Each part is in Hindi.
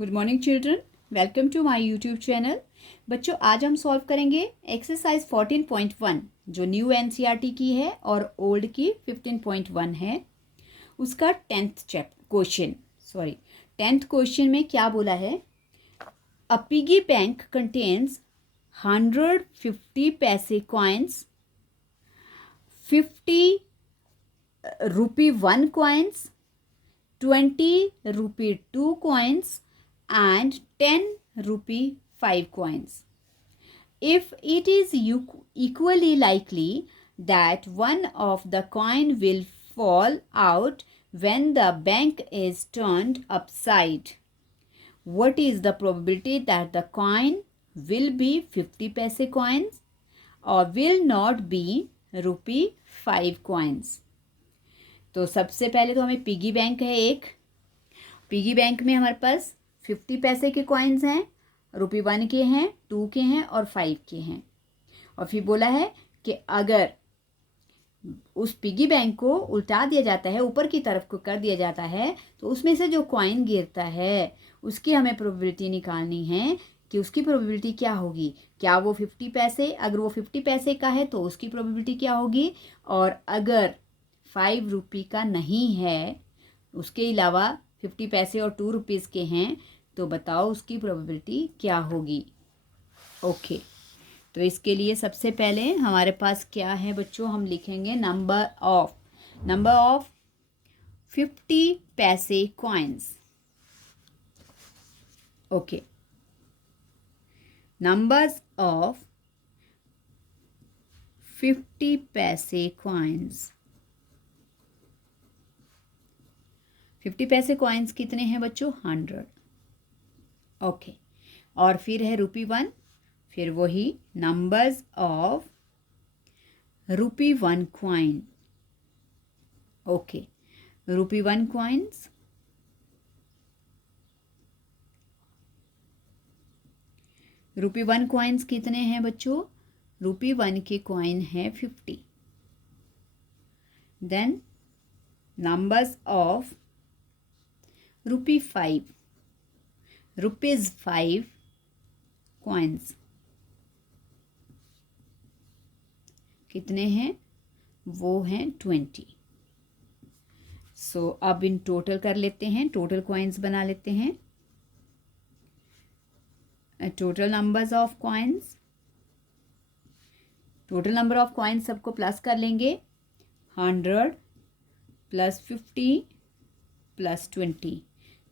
Good morning children, welcome to my YouTube channel. बच्चों, आज हम सॉल्व करेंगे एक्सरसाइज 14.1 जो न्यू एनसीईआरटी की है और ओल्ड की 15.1 है। उसका टेंथ क्वेश्चन में क्या बोला है? अ पिगी बैंक कंटेन्स 150 पैसे coins, 50 rupee 1 coins, 20 rupee 2 coins and 10 rupee 5 coins. If it is equally likely that one of the coin will fall out when the bank is turned upside, what is the probability that the coin will be 50 paise coins or will not be rupee 5 coins? तो सबसे पहले तो हमें पिगी बैंक है एक। पिगी बैंक में हमारे पास 50 पैसे के कॉइन्स हैं, रुपी 1 के हैं, 2 के हैं और 5 के हैं। और फिर बोला है कि अगर उस पिगी बैंक को उल्टा दिया जाता है, ऊपर की तरफ को कर दिया जाता है, तो उसमें से जो कॉइन गिरता है उसकी हमें प्रोबेबिलिटी निकालनी है कि उसकी प्रोबेबिलिटी क्या होगी। क्या वो 50 पैसे, अगर वो 50 पैसे का है तो उसकी प्रोबेबिलिटी क्या होगी, और अगर 5 रुपये का नहीं है, उसके अलावा 50 पैसे और 2 रुपीज़ के हैं, तो बताओ उसकी प्रोबेबिलिटी क्या होगी। ओके, तो इसके लिए सबसे पहले हमारे पास क्या है बच्चों, हम लिखेंगे नंबर ऑफ 50 पैसे कॉइन्स। ओके, नंबर्स ऑफ 50 पैसे कॉइन्स। 50 पैसे कॉइन्स कितने हैं बच्चों? 100। ओके, और फिर है रुपी 1, फिर वही numbers of rupee 1 coin. Okay, rupee 1 coins, rupee 1 coins कितने हैं बच्चों? रुपी 1 के कॉइन है 50। Then numbers of rupee 5, rupees 5 coins कितने हैं? वो हैं 20। सो अब इन टोटल कर लेते हैं, टोटल कॉइन्स बना लेते हैं। Total numbers of coins, total number of coins सबको प्लस कर लेंगे। 100 प्लस 50 प्लस 20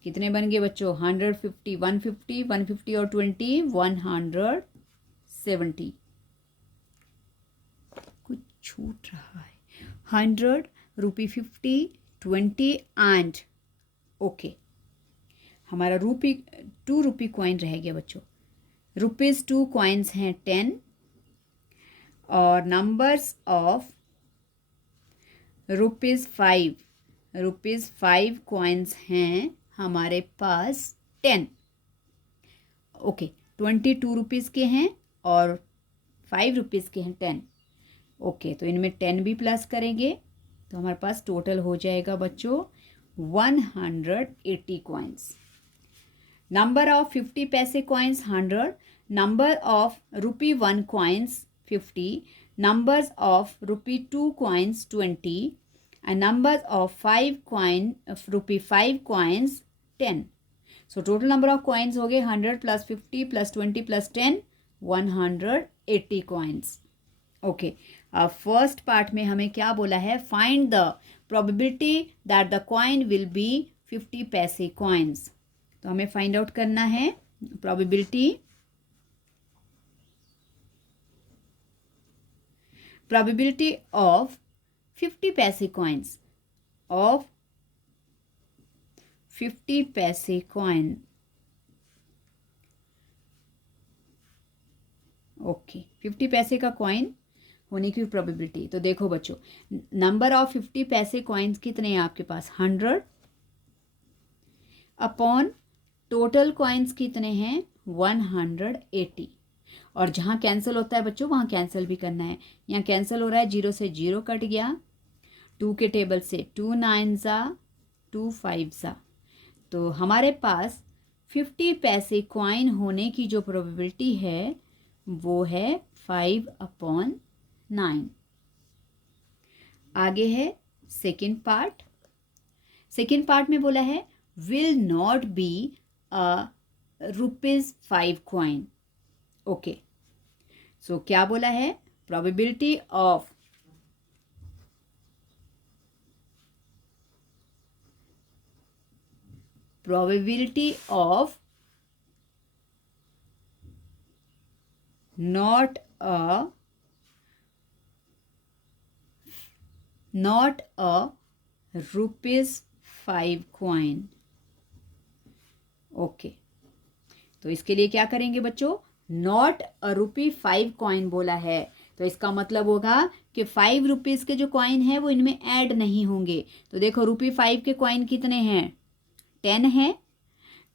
कितने बन गए बच्चों? 150, 150, 150 और 20 170। कुछ छूट रहा है। 100 रुपी 50 20 एंड ओके, हमारा 2 रुपी कॉइन रह गया बच्चों। रुपीज़ 2 कॉइन्स हैं 10 और नंबर्स ऑफ रुपीज़ 5 कॉइन्स हैं हमारे पास 10। ओके, 22 रुपीज़ के हैं और 5 रुपीज़ के हैं 10। ओके, तो इनमें 10 भी प्लस करेंगे तो हमारे पास टोटल हो जाएगा बच्चों 180 कॉइन्स। नंबर ऑफ 50 पैसे coins 100, number of rupee 1 coins 50, numbers of rupee 2 coins 20 and numbers of rupee 5 coins 10. So total number of coins हो गए 100 plus 50 plus 20 plus 10 180 coins. Okay, अब फर्स्ट पार्ट में हमें क्या बोला है? Find the probability that the coin will be 50 पैसे कॉइन्स। तो हमें फाइंड आउट करना है probability of 50 पैसे coins, of 50 पैसे coin। ओके, 50 पैसे का कॉइन होने की प्रोबेबिलिटी। तो देखो बच्चों, नंबर ऑफ 50 पैसे कॉइन्स कितने हैं आपके पास? 100 अपॉन टोटल कॉइन्स कितने हैं? 180। और जहाँ कैंसिल होता है बच्चों वहाँ कैंसिल भी करना है। यहाँ कैंसिल हो रहा है, 0 से 0 कट गया, 2 के टेबल से 2 9 ज़ा 2 5 ज़ा, तो हमारे पास 50 पैसे कॉइन होने की जो प्रोबेबिलिटी है वो है 5/9। आगे है सेकेंड पार्ट। सेकेंड पार्ट में बोला है will not be a ₹5 coin. Okay, so क्या बोला है? Probability of not a ₹5 coin. Okay, तो इसके लिए क्या करेंगे बच्चों? नॉट अ ₹5 कॉइन बोला है, तो इसका मतलब होगा कि 5 रुपीज़ के जो कॉइन है वो इनमें ऐड नहीं होंगे। तो देखो ₹5 के कॉइन कितने हैं? 10 है।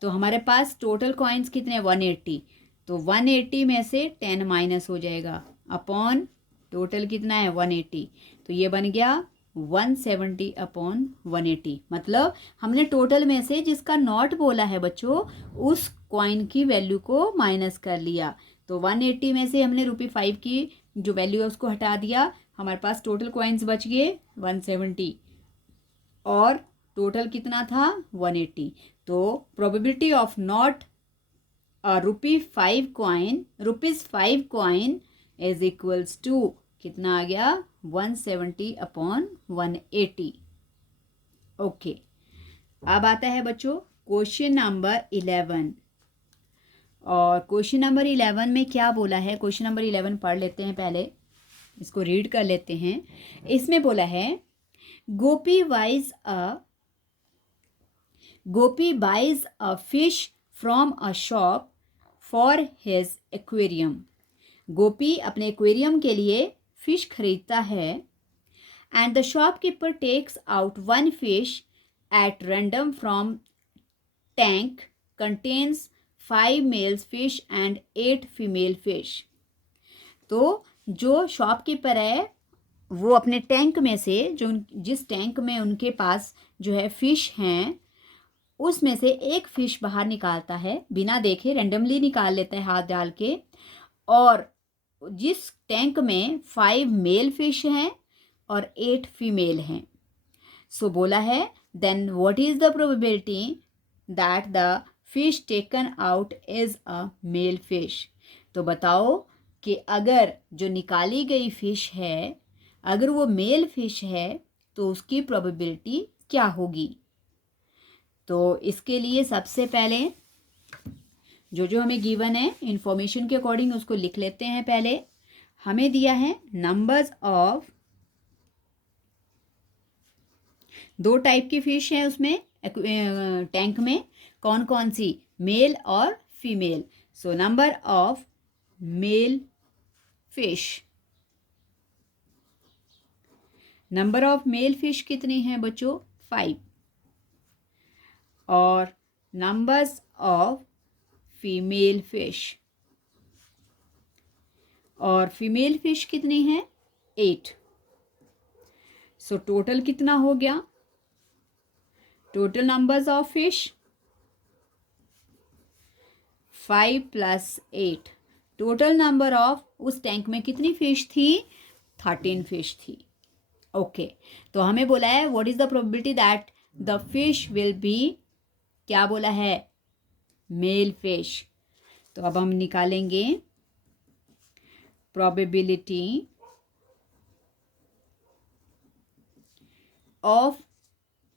तो हमारे पास टोटल कॉइन्स कितने हैं? 180। तो 180 में से 10 माइनस हो जाएगा अपॉन टोटल कितना है? 180। तो ये बन गया 170/180। मतलब हमने टोटल में से जिसका नॉट बोला है बच्चों उस कॉइन की वैल्यू को माइनस कर लिया। तो 180 में से हमने ₹5 की जो वैल्यू है उसको हटा दिया। हमारे पास टोटल कॉइन्स बच गए 170 और टोटल कितना था? 180। तो probability of not ₹5 coin is equals to कितना आ गया? 170/180। ओके, अब आता है बच्चों क्वेश्चन नंबर 11। और क्वेश्चन नंबर 11 में क्या बोला है? क्वेश्चन नंबर 11 पढ़ लेते हैं, पहले इसको रीड कर लेते हैं। इसमें बोला है Gopi buys a fish from a shop for his aquarium. Gopi अपने एक्वेरियम के लिए फिश खरीदता है and the shopkeeper takes out 1 fish at random from tank contains 5 males fish and 8 female fish. तो जो शॉपकीपर है वो अपने टैंक में से जिस टैंक में उनके पास जो है फिश हैं उसमें से एक फिश बाहर निकालता है, बिना देखे रैंडमली निकाल लेता है हाथ डाल के। और जिस टैंक में 5 मेल फिश हैं और 8 फीमेल हैं। सो बोला है then what is the probability that the fish taken out is a male fish. तो बताओ कि अगर जो निकाली गई फिश है अगर वो मेल फिश है तो उसकी प्रोबेबिलिटी क्या होगी। तो इसके लिए सबसे पहले जो हमें गिवन है इंफॉर्मेशन के अकॉर्डिंग उसको लिख लेते हैं। पहले हमें दिया है नंबर्स ऑफ 2 टाइप की फिश है उसमें टैंक में, कौन कौन सी? मेल और female. So number of male fish, number of male fish कितनी है बच्चों? 5। और नंबर्स ऑफ फीमेल फिश, और फीमेल फिश कितनी है? 8। सो टोटल कितना हो गया? Total numbers of fish 5 + 8। Total number of उस टैंक में कितनी फिश थी? 13 फिश थी। ओके, तो हमें बोला है what is the probability that the fish will be, क्या बोला है? Male fish. तो अब हम निकालेंगे probability of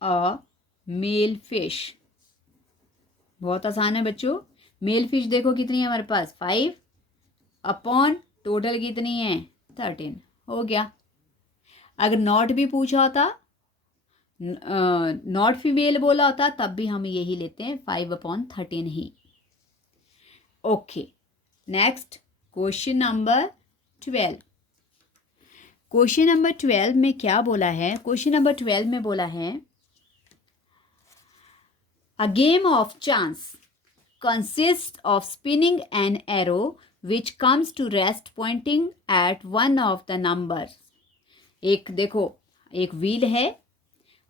a male fish. बहुत आसान है बच्चों। मेल फिश देखो कितनी है हमारे पास? 5 अपॉन टोटल कितनी है? 13 हो गया। अगर नॉट भी पूछा होता, नॉट फीमेल बोला होता, तब भी हम यही लेते हैं 5/13 ही। Okay, next question number 12। Question number 12 में क्या बोला है? क्वेश्चन नंबर 12 में बोला है a game of chance consists of spinning an arrow which comes to rest pointing at one of the numbers। एक देखो एक व्हील है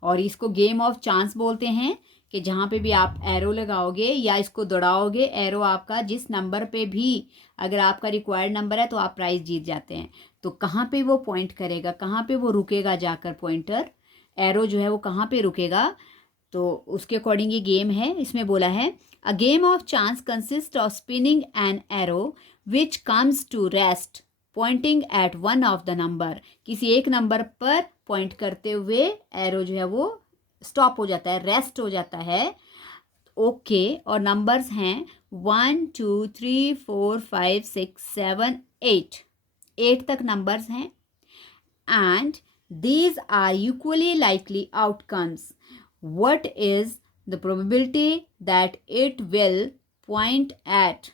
और इसको गेम ऑफ चांस बोलते हैं कि जहाँ पे भी आप एरो लगाओगे या इसको दौड़ाओगे, एरो आपका जिस नंबर पे भी अगर आपका रिक्वायर्ड नंबर है तो आप प्राइस जीत जाते हैं। तो कहाँ पे वो पॉइंट करेगा, कहाँ पे वो रुकेगा जाकर, पॉइंटर एरो जो है वो कहाँ पे रुकेगा, तो उसके अकॉर्डिंग ये गेम है। इसमें बोला है a game of chance consist of spinning an arrow which comes to rest pointing at one of the number. किसी एक नंबर पर पॉइंट करते हुए एरो जो है वो स्टॉप हो जाता है, रेस्ट हो जाता है। ओके और नंबर्स हैं 1 2 3 4 5 6 7 8, 8 तक नंबर्स हैं। And these are equally likely outcomes. What is the probability that it will point at?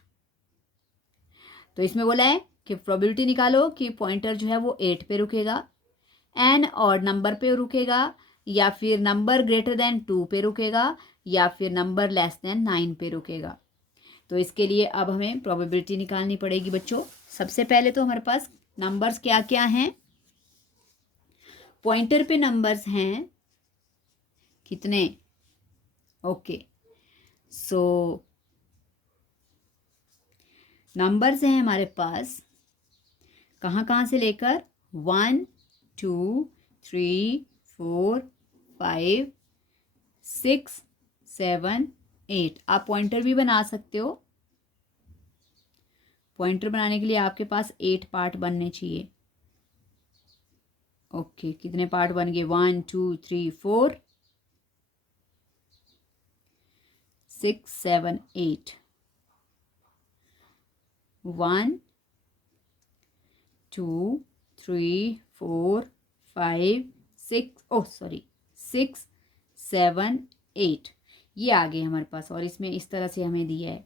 तो इसमें बोला है कि प्रोबेबिलिटी निकालो कि पॉइंटर जो है वो 8 पे रुकेगा, एन ऑड नंबर पे रुकेगा, या फिर नंबर ग्रेटर देन 2 पे रुकेगा, या फिर नंबर लेस देन 9 पे रुकेगा। तो इसके लिए अब हमें प्रोबेबिलिटी निकालनी पड़ेगी बच्चों। सबसे पहले तो हमारे पास नंबर्स क्या क्या हैं। पॉइंटर पे नंबर्स हैं कितने? ओके सो नंबर्स हैं हमारे पास कहाँ कहाँ से लेकर 1 2 3 4 5 6 7 8। आप पॉइंटर भी बना सकते हो। पॉइंटर बनाने के लिए आपके पास 8 पार्ट बनने चाहिए। ओके कितने पार्ट बन गए? 1 2 3 4 6 7 8। 1 2 3 4 5 6 7 8 ये आ गए हमारे पास, और इसमें इस तरह से हमें दिया है।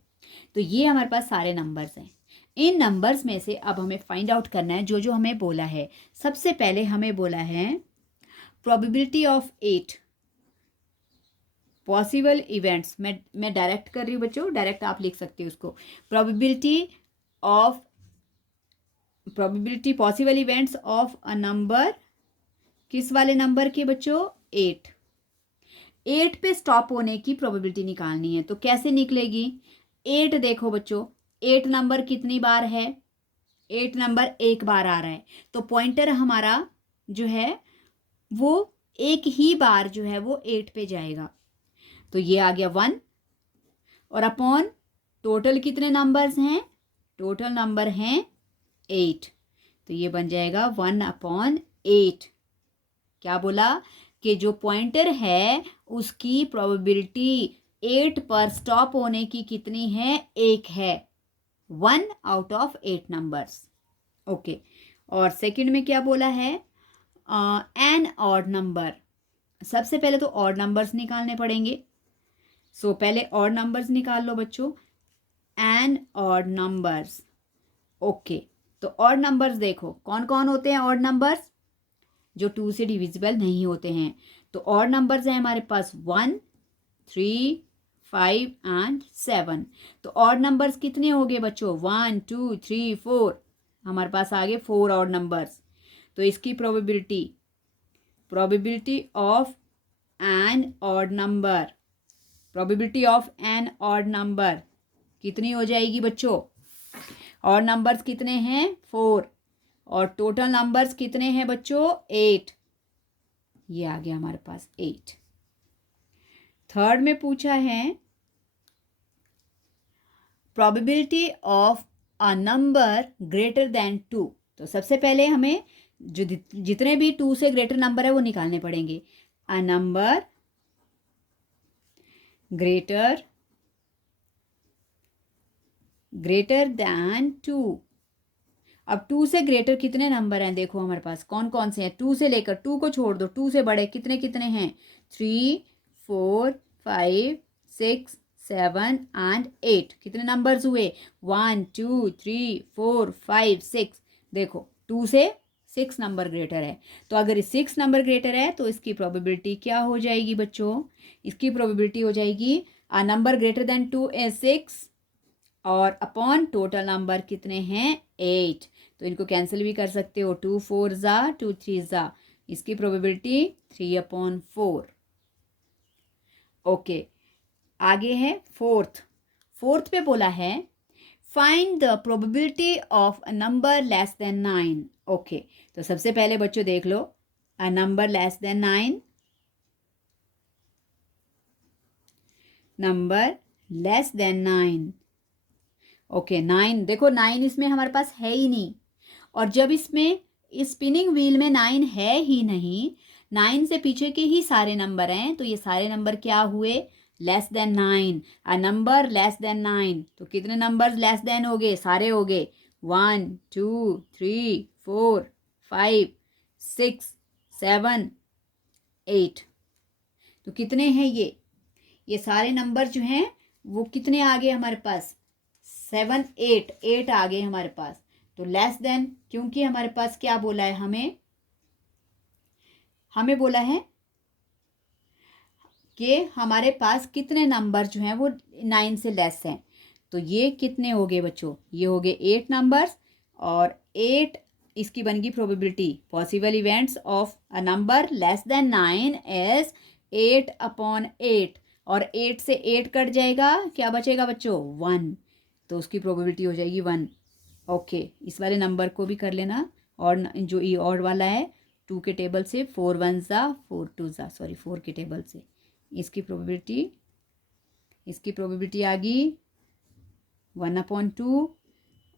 तो ये हमारे पास सारे नंबर्स हैं। इन नंबर्स में से अब हमें फाइंड आउट करना है जो जो हमें बोला है। सबसे पहले हमें बोला है प्रोबेबिलिटी ऑफ 8 पॉसिबल इवेंट्स। मैं डायरेक्ट कर रही हूँ बच्चों, डायरेक्ट आप लिख सकते हो उसको। Probability possible events of a number, किस वाले नंबर के बच्चों? 8। 8 पे स्टॉप होने की प्रोबेबिलिटी निकालनी है। तो कैसे निकलेगी? 8 देखो बच्चों, 8 नंबर कितनी बार है? 8 नंबर एक बार आ रहा है, तो पॉइंटर हमारा जो है वो एक ही बार जो है वो 8 पे जाएगा। तो ये आ गया 1, और अपॉन टोटल कितने नंबर्स हैं? टोटल नंबर हैं 8, तो ये बन जाएगा 1/8। क्या बोला कि जो पॉइंटर है उसकी प्रोबेबिलिटी 8 पर स्टॉप होने की कितनी है? 1 है। 1 आउट ऑफ 8 नंबर्स। ओके और सेकंड में क्या बोला है? An odd number. सबसे पहले तो ऑड नंबर्स निकालने पड़ेंगे। सो पहले ऑड नंबर्स निकाल लो बच्चों, एन ऑड नंबर्स। ओके तो ऑड नंबर्स देखो कौन कौन होते हैं? ऑड नंबर्स जो 2 से डिविजिबल नहीं होते हैं। तो ऑड नंबर्स हैं हमारे पास 1 3 5 एंड 7। तो ऑड नंबर्स कितने हो गए बच्चों? 1 2 3 4। हमारे पास आ गए 4 ऑड नंबर्स। तो इसकी probability of an odd number, probability of an odd number कितनी हो जाएगी बच्चों? ऑड नंबर्स कितने हैं? 4, और टोटल नंबर्स कितने हैं बच्चों? 8। ये आ गया हमारे पास 8। थर्ड में पूछा है probability of a number greater than 2। तो सबसे पहले हमें जो जितने भी 2 से ग्रेटर नंबर है वो निकालने पड़ेंगे। A number greater than 2। अब 2 से ग्रेटर कितने नंबर हैं? देखो हमारे पास कौन कौन से हैं। 2 से लेकर, 2 को छोड़ दो, 2 से बड़े कितने कितने हैं? 3 4 5 6 7 एंड 8। कितने नंबर्स हुए? 1 2 3 4 5 6। देखो 2 से 6 नंबर ग्रेटर है, तो अगर 6 नंबर ग्रेटर है तो इसकी प्रोबेबिलिटी क्या हो जाएगी बच्चों? इसकी प्रोबेबिलिटी हो जाएगी a number greater than 2 is 6, और अपॉन टोटल नंबर कितने हैं? 8। तो इनको कैंसिल भी कर सकते हो। 2 4 ज़ा 2 3 ज़ा। इसकी प्रोबेबिलिटी 3/4। ओके आगे है फोर्थ पे बोला है find the probability of a number less than 9. Okay, तो सबसे पहले बच्चों देख लो, a number less than 9, number less than 9. Okay 9, देखो 9 इसमें हमारे पास है ही नहीं, और जब इसमें इस स्पिनिंग व्हील में 9 है ही नहीं, 9 से पीछे के ही सारे नंबर हैं, तो ये सारे नंबर क्या हुए, लेस देन 9. अ नंबर लेस देन 9, तो कितने नंबर्स लेस देन हो गए, सारे हो गए, 1 2 3 4 5 6 7 8. तो कितने हैं ये सारे नंबर जो हैं वो कितने आ गए हमारे पास, 7 8 आ गए हमारे पास. तो लेस देन, क्योंकि हमारे पास क्या बोला है, हमें बोला है कि हमारे पास कितने नंबर जो हैं वो 9 से लेस हैं. तो ये कितने हो गए बच्चों, ये हो गए 8 नंबर्स, और 8 इसकी बन गई probability. Possible events of a number less than 9 is 8/8, और 8 से 8 कट जाएगा, क्या बचेगा बच्चों, 1, तो उसकी प्रोबेबिलिटी हो जाएगी 1. ओके, इस वाले नंबर को भी कर लेना, और जो ये और वाला है 2 के टेबल से, 4 1 ज़ा 4 2 ज़ा, सॉरी 4 के टेबल से, इसकी प्रोबेबिलिटी आ गई 1/2,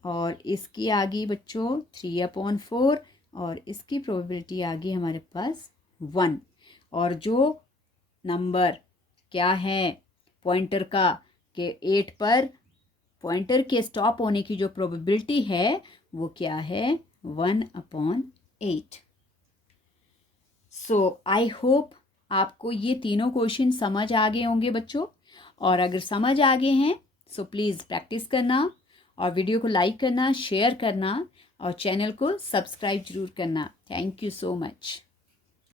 और इसकी आ गई बच्चों 3/4, और इसकी प्रोबेबिलिटी आ गई हमारे पास 1. और जो नंबर क्या है पॉइंटर का, कि 8 पर पॉइंटर के स्टॉप होने की जो प्रोबेबिलिटी है वो क्या है, 1/8. सो आई होप आपको ये तीनों क्वेश्चन समझ आ गए होंगे बच्चों, और अगर समझ आ गए हैं सो प्लीज़ प्रैक्टिस करना, और वीडियो को लाइक करना, शेयर करना, और चैनल को सब्सक्राइब जरूर करना. Thank you so much.